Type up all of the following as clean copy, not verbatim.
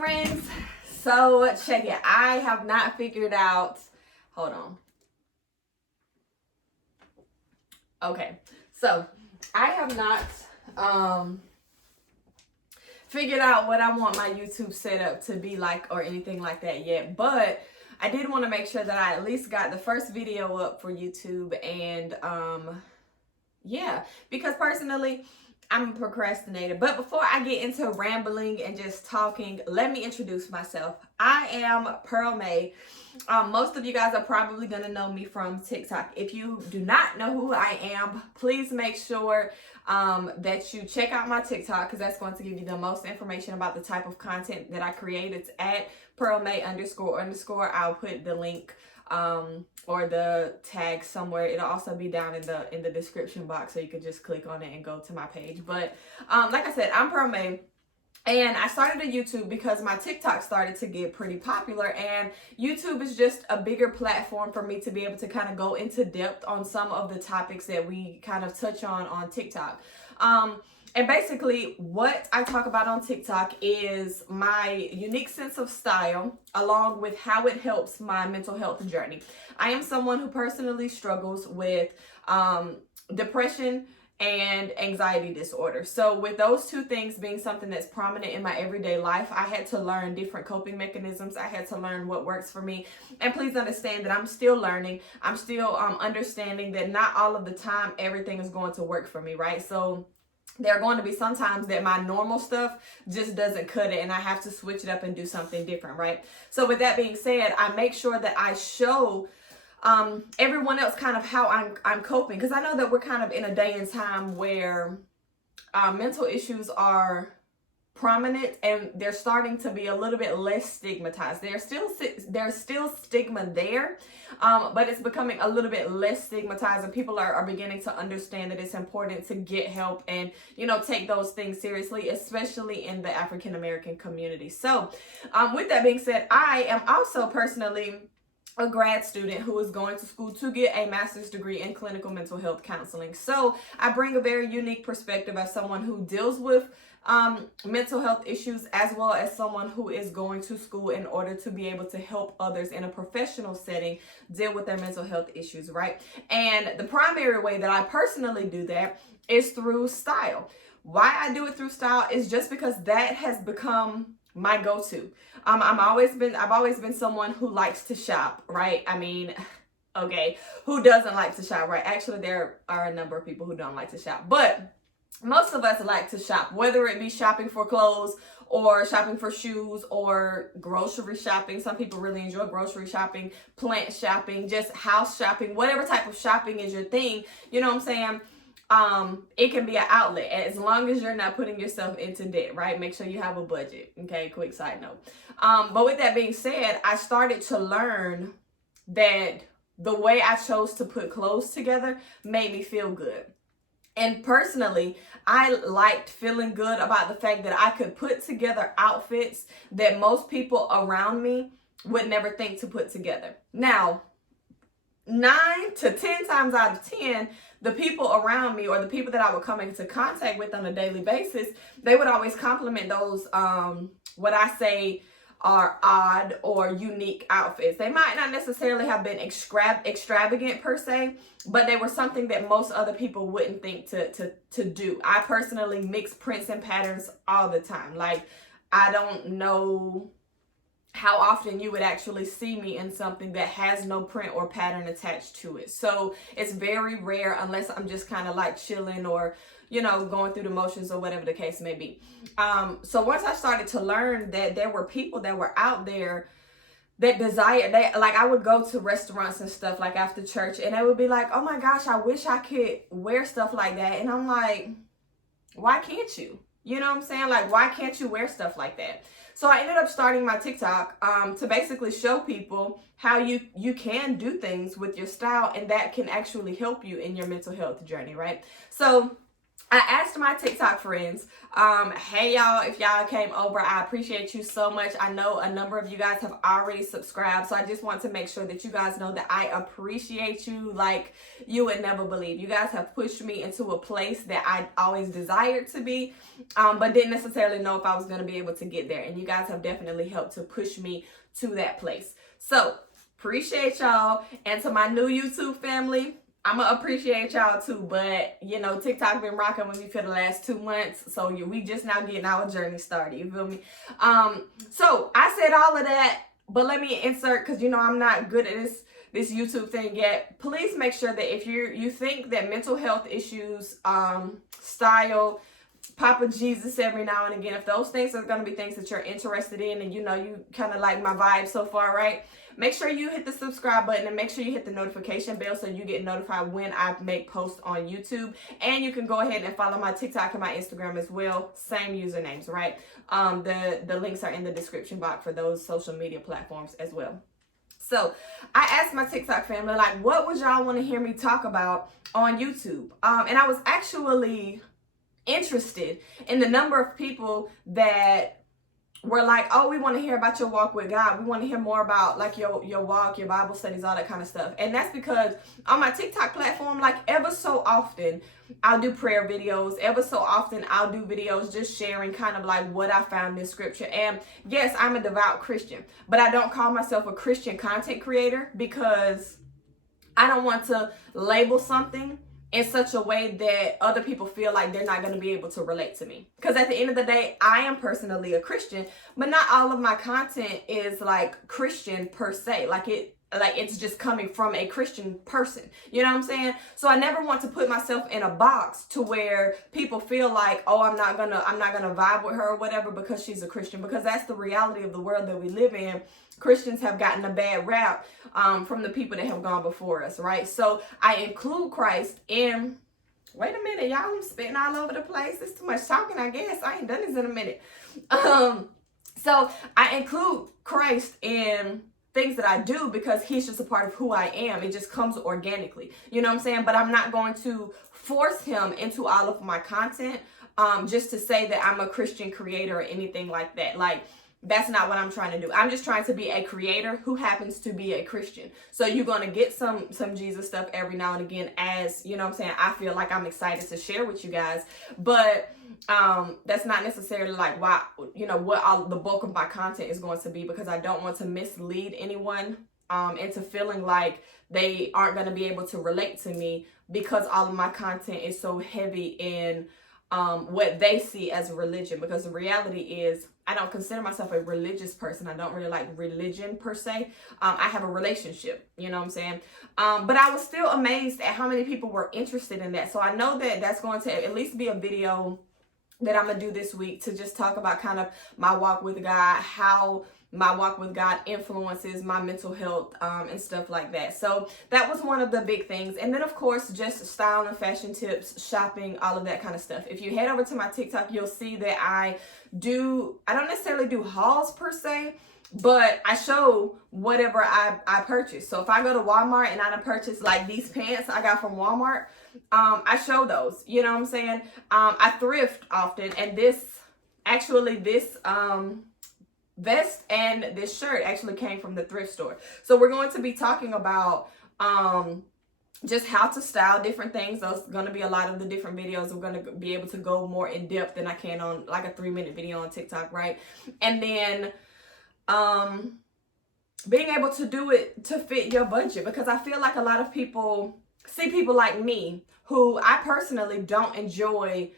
friends, so check it. I have not figured out, hold on. Okay, so I have not figured out what I want my YouTube setup to be like or anything like that yet, but I did want to make sure that I at least got the first video up for YouTube. And yeah, because personally I'm a procrastinator. But before I get into rambling and just talking, let me introduce myself. I am Pearl May. Most of you guys are probably going to know me from TikTok. If you do not know who I am, please make sure that you check out my TikTok, because that's going to give you the most information about the type of content that I create. It's at Pearl May __. I'll put the link or the tag somewhere. It'll also be down in the description box, so you could just click on it and go to my page. But like I said, I'm Pearl May. And I started a YouTube because my TikTok started to get pretty popular, and YouTube is just a bigger platform for me to be able to kind of go into depth on some of the topics that we kind of touch on TikTok. And basically what I talk about on TikTok is my unique sense of style, along with how it helps my mental health journey. I am someone who personally struggles with depression and anxiety disorder. So with those two things being something that's prominent in my everyday life, I had to learn different coping mechanisms. I had to learn what works for me. And please understand that I'm still learning. I'm still understanding that not all of the time everything is going to work for me, right? So there are going to be some times that my normal stuff just doesn't cut it, and I have to switch it up and do something different, right? So with that being said, I make sure that I show everyone else kind of how I'm coping, because I know that we're kind of in a day and time where mental issues are prominent, and they're starting to be a little bit less stigmatized. There's still stigma there, but it's becoming a little bit less stigmatized, and people are beginning to understand that it's important to get help and, you know, take those things seriously, especially in the African American community. So with that being said, I am also personally a grad student who is going to school to get a master's degree in clinical mental health counseling. So I bring a very unique perspective as someone who deals with mental health issues, as well as someone who is going to school in order to be able to help others in a professional setting deal with their mental health issues, right? And the primary way that I personally do that is through style. Why I do it through style is just because that has become my go-to. I've always been someone who likes to shop, right? I mean, okay, who doesn't like to shop, right? Actually, there are a number of people who don't like to shop, but most of us like to shop, whether it be shopping for clothes or shopping for shoes or grocery shopping. Some people really enjoy grocery shopping, plant shopping, just house shopping, whatever type of shopping is your thing. You know what I'm saying? It can be an outlet as long as you're not putting yourself into debt, right? Make sure you have a budget. Okay, quick side note. But with that being said, I started to learn that the way I chose to put clothes together made me feel good. And personally, I liked feeling good about the fact that I could put together outfits that most people around me would never think to put together. Now, 9 to 10 times out of 10, the people around me, or the people that I would come into contact with on a daily basis, they would always compliment those, what I say are odd or unique outfits. They might not necessarily have been extravagant per se, but they were something that most other people wouldn't think to do. I personally mix prints and patterns all the time. Like, I don't know how often you would actually see me in something that has no print or pattern attached to it. So it's very rare, unless I'm just kind of like chilling or, you know, going through the motions or whatever the case may be. So once I started to learn that there were people that were out there that like, I would go to restaurants and stuff like after church, and they would be like, oh my gosh, I wish I could wear stuff like that. And I'm like, why can't you? You know what I'm saying? Like, why can't you wear stuff like that? So I ended up starting my TikTok to basically show people how you can do things with your style, and that can actually help you in your mental health journey, right? So I asked my TikTok friends, hey y'all, if y'all came over, I appreciate you so much. I know a number of you guys have already subscribed, so I just want to make sure that you guys know that I appreciate you like you would never believe. You guys have pushed me into a place that I always desired to be, but didn't necessarily know if I was going to be able to get there. And you guys have definitely helped to push me to that place. So appreciate y'all. And to my new YouTube family, I'm gonna appreciate y'all too, but you know, TikTok been rocking with me for the last 2 months, so we just now getting our journey started, you feel me? So I said all of that, but let me insert, because you know I'm not good at this YouTube thing yet. Please make sure that if you think that mental health issues, style, Papa Jesus every now and again, if those things are going to be things that you're interested in, and you know you kind of like my vibe so far, right? Make sure you hit the subscribe button and make sure you hit the notification bell so you get notified when I make posts on YouTube. And you can go ahead and follow my TikTok and my Instagram as well. Same usernames, right? The links are in the description box for those social media platforms as well. So I asked my TikTok family, like, what would y'all want to hear me talk about on YouTube? And I was actually interested in the number of people that were like, oh, we want to hear about your walk with God. We want to hear more about like your walk, your Bible studies, all that kind of stuff. And that's because on my TikTok platform, like ever so often, I'll do prayer videos. Ever so often, I'll do videos just sharing kind of like what I found in scripture. And yes, I'm a devout Christian, but I don't call myself a Christian content creator because I don't want to label something in such a way that other people feel like they're not going to be able to relate to me. Because at the end of the day, I am personally a Christian, but not all of my content is like Christian per se. Like it's just coming from a Christian person. You know what I'm saying? So I never want to put myself in a box to where people feel like, oh, I'm not gonna vibe with her or whatever because she's a Christian, because that's the reality of the world that we live in. Christians have gotten a bad rap from the people that have gone before us, right? So I include Christ in, wait a minute, y'all, I'm spitting all over the place. It's too much talking, I guess. I ain't done this in a minute. So I include Christ in things that I do because he's just a part of who I am. It just comes organically. You know what I'm saying? But I'm not going to force him into all of my content just to say that I'm a Christian creator or anything like that. Like, that's not what I'm trying to do. I'm just trying to be a creator who happens to be a Christian. So you're going to get some Jesus stuff every now and again, as, you know what I'm saying, I feel like I'm excited to share with you guys. But that's not necessarily like why, you know, what the bulk of my content is going to be, because I don't want to mislead anyone into feeling like they aren't going to be able to relate to me because all of my content is so heavy in what they see as religion. Because the reality is, I don't consider myself a religious person. I don't really like religion per se. I have a relationship, you know what I'm saying? But I was still amazed at how many people were interested in that. So I know that that's going to at least be a video that I'm going to do this week to just talk about kind of my walk with God, how my walk with God influences my mental health and stuff like that. So that was one of the big things. And then of course, just style and fashion tips, shopping, all of that kind of stuff. If you head over to my TikTok, you'll see that I don't necessarily do hauls per se, but I show whatever I purchase. So if I go to Walmart and I purchase like these pants I got from Walmart, I show those, you know what I'm saying? I thrift often, and this vest and this shirt actually came from the thrift store. So we're going to be talking about just how to style different things. Those are going to be a lot of the different videos. We're going to be able to go more in depth than I can on like a 3-minute video on TikTok, right? And then being able to do it to fit your budget, because I feel like a lot of people see people like me who I personally don't enjoy.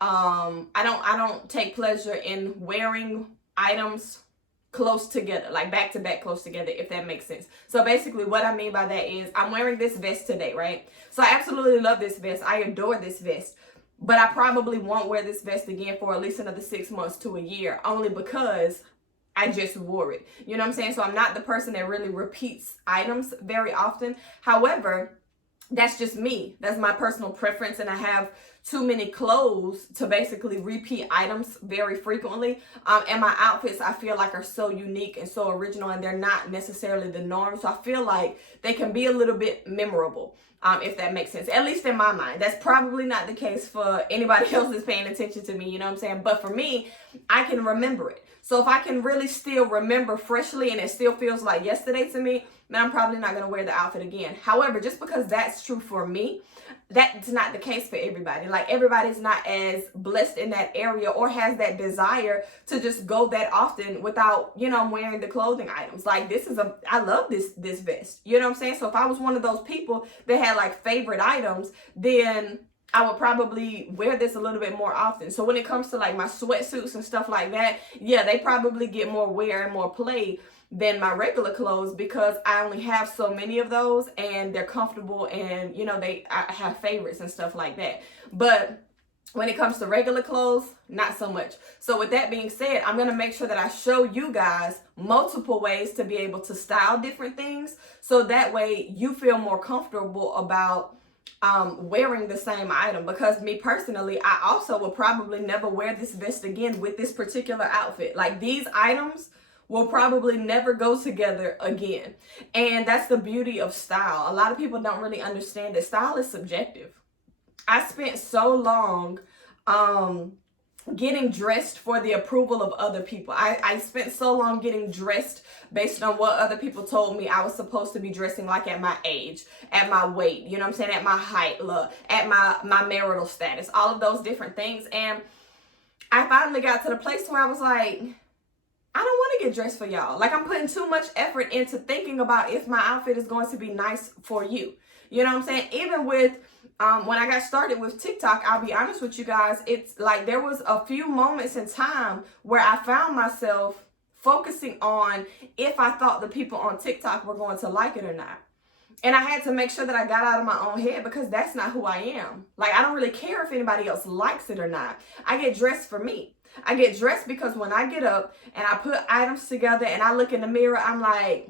I don't take pleasure in wearing items close together, like back to back close together, if that makes sense. So basically what I mean by that is I'm wearing this vest today, right? So I absolutely love this vest. I adore this vest, but I probably won't wear this vest again for at least another 6 months to a year, only because I just wore it. You know what I'm saying? So I'm not the person that really repeats items very often. However, that's just me. That's my personal preference. And I have too many clothes to basically repeat items very frequently. And my outfits, I feel like, are so unique and so original, and they're not necessarily the norm. So I feel like they can be a little bit memorable, if that makes sense, at least in my mind. That's probably not the case for anybody else that's paying attention to me, you know what I'm saying? But for me, I can remember it. So if I can really still remember freshly and it still feels like yesterday to me, then I'm probably not going to wear the outfit again. However, just because that's true for me, that's not the case for everybody. Like, everybody's not as blessed in that area or has that desire to just go that often without, you know, wearing the clothing items. Like, I love this vest. You know what I'm saying? So if I was one of those people that had like favorite items, then I would probably wear this a little bit more often. So when it comes to like my sweatsuits and stuff like that, yeah, they probably get more wear and more play than my regular clothes, because I only have so many of those and they're comfortable, and you know, I have favorites and stuff like that. But when it comes to regular clothes, not so much. So with that being said, I'm going to make sure that I show you guys multiple ways to be able to style different things, so that way you feel more comfortable about wearing the same item. Because me personally, I also will probably never wear this vest again with this particular outfit. Like, these items will probably never go together again. And that's the beauty of style. A lot of people don't really understand that style is subjective. I spent so long getting dressed for the approval of other people. I spent so long getting dressed based on what other people told me I was supposed to be dressing like at my age, at my weight, you know what I'm saying, at my height, look, at my marital status, all of those different things. And I finally got to the place where I was like, I don't want to get dressed for y'all. Like, I'm putting too much effort into thinking about if my outfit is going to be nice for you. You know what I'm saying? Even with, when I got started with TikTok, I'll be honest with you guys, it's like there was a few moments in time where I found myself focusing on if I thought the people on TikTok were going to like it or not. And I had to make sure that I got out of my own head, because that's not who I am. Like, I don't really care if anybody else likes it or not. I get dressed for me. I get dressed because when I get up and I put items together and I look in the mirror, I'm like,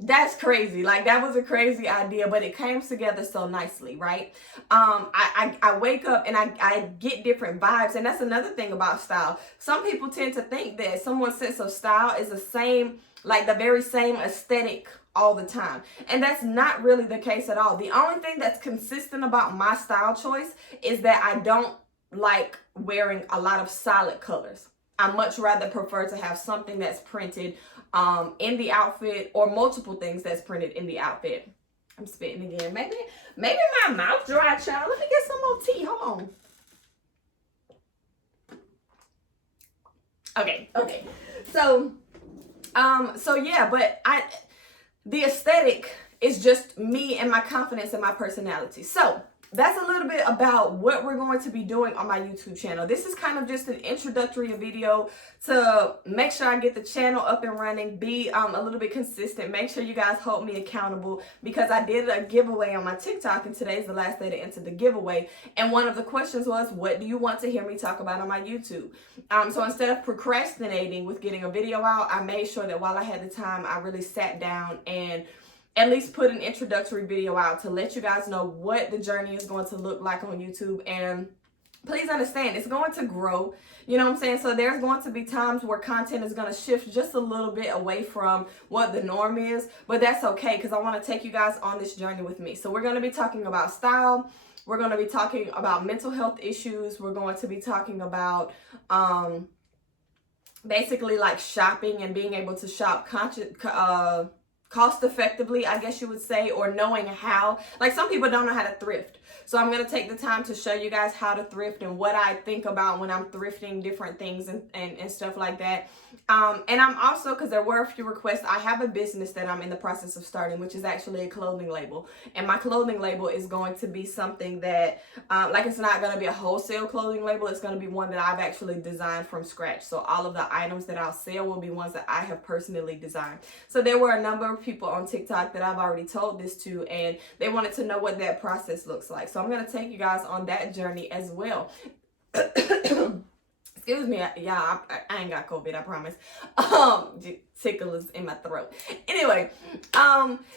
that's crazy. Like, that was a crazy idea, but it came together so nicely, right? I wake up and I get different vibes. And that's another thing about style. Some people tend to think that someone's sense of style is the same, like the very same aesthetic all the time. And that's not really the case at all. The only thing that's consistent about my style choice is that I don't like wearing a lot of solid colors. I much rather prefer to have something that's printed in the outfit, or multiple things that's printed in the outfit. I'm spitting again. Maybe my mouth dry, child. Let me get some more tea. Hold on. Okay. So yeah, but the aesthetic is just me and my confidence and my personality. So that's a little bit about what we're going to be doing on my YouTube channel. This is kind of just an introductory video to make sure I get the channel up and running, be a little bit consistent, make sure you guys hold me accountable, because I did a giveaway on my TikTok and today's the last day to enter the giveaway. And one of the questions was, what do you want to hear me talk about on my YouTube? So instead of procrastinating with getting a video out, I made sure that while I had the time, I really sat down and at least put an introductory video out to let you guys know what the journey is going to look like on YouTube. And please understand, it's going to grow, you know what I'm saying? So there's going to be times where content is going to shift just a little bit away from what the norm is, but that's okay, because I want to take you guys on this journey with me. So we're going to be talking about style. We're going to be talking about mental health issues. We're going to be talking about basically like shopping and being able to shop cost effectively, I guess you would say, or knowing how. Like, some people don't know how to thrift. So I'm going to take the time to show you guys how to thrift and what I think about when I'm thrifting different things and stuff like that. And I'm also, because there were a few requests, I have a business that I'm in the process of starting, which is actually a clothing label. And my clothing label is going to be something that, like, it's not going to be a wholesale clothing label. It's going to be one that I've actually designed from scratch. So all of the items that I'll sell will be ones that I have personally designed. So there were a number of people on TikTok that I've already told this to, and they wanted to know what that process looks like. So I'm going to take you guys on that journey as well. Excuse me, y'all, I ain't got COVID, I promise. Tickle is in my throat. Anyway,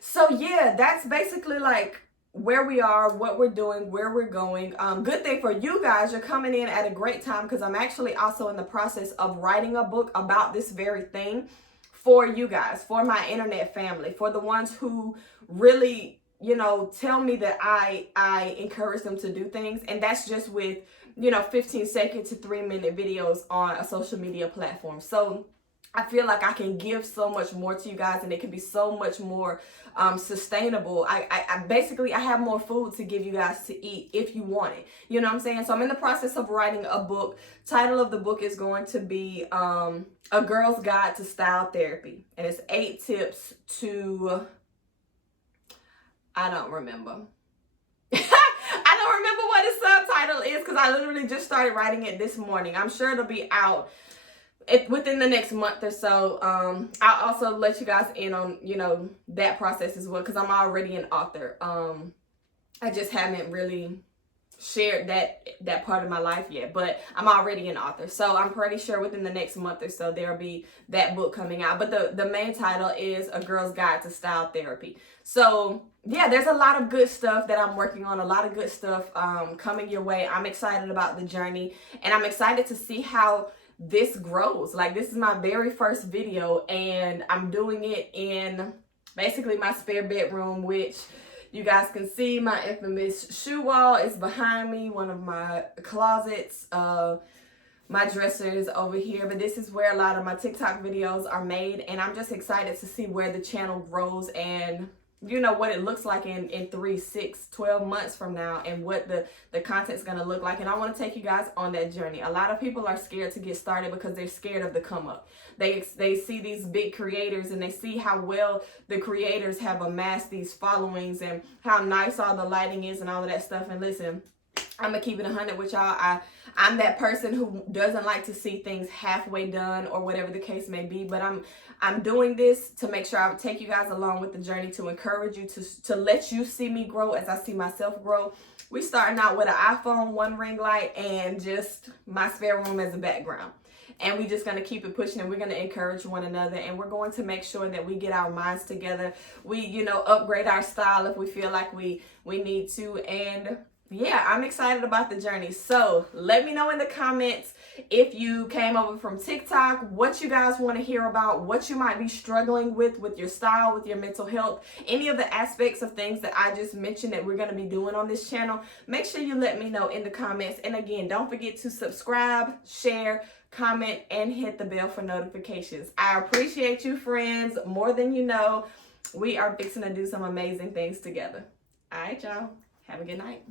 so yeah, that's basically like where we are, what we're doing, where we're going. Good thing for you guys, you're coming in at a great time because I'm actually also in the process of writing a book about this very thing for you guys, for my internet family, for the ones who really, you know, tell me that I encourage them to do things. And that's just with, you know, 15-second to 3-minute videos on a social media platform. So I feel like I can give so much more to you guys, and it can be so much more sustainable. I basically, I have more food to give you guys to eat if you want it. You know what I'm saying? So I'm in the process of writing a book. Title of the book is going to be A Girl's Guide to Style Therapy. And it's 8 tips to, I don't remember. I don't remember what the subtitle is because I literally just started writing it this morning. I'm sure it'll be out within the next month or so. I'll also let you guys in on, you know, that process as well, because I'm already an author. I just haven't really shared that part of my life yet, but I'm already an author. So I'm pretty sure within the next month or so there'll be that book coming out. But the main title is A Girl's Guide to Style Therapy. So yeah, there's a lot of good stuff that I'm working on, a lot of good stuff coming your way. I'm excited about the journey, and I'm excited to see how this grows. Like, this is my very first video, and I'm doing it in basically my spare bedroom, which you guys can see my infamous shoe wall is behind me, one of my closets, my dresser is over here, but this is where a lot of my TikTok videos are made, and I'm just excited to see where the channel grows and, you know, what it looks like in 3, 6, 12 months from now, and what the content's going to look like. And I want to take you guys on that journey. A lot of people are scared to get started because they're scared of the come up. They see these big creators, and they see how well the creators have amassed these followings and how nice all the lighting is and all of that stuff. And listen, I'm gonna keep it 100 with y'all. I'm that person who doesn't like to see things halfway done or whatever the case may be, but I'm doing this to make sure I take you guys along with the journey, to encourage you, to let you see me grow as I see myself grow. We starting out with an iPhone, 1 ring light, and just my spare room as a background. And we just going to keep it pushing, and we're going to encourage one another, and we're going to make sure that we get our minds together. We, you know, upgrade our style if we feel like we need to. And yeah, I'm excited about the journey. So let me know in the comments if you came over from TikTok, what you guys want to hear about, what you might be struggling with your style, with your mental health, any of the aspects of things that I just mentioned that we're going to be doing on this channel. Make sure you let me know in the comments. And again, don't forget to subscribe, share, comment, and hit the bell for notifications. I appreciate you, friends, more than you know. We are fixing to do some amazing things together. All right, y'all. Have a good night.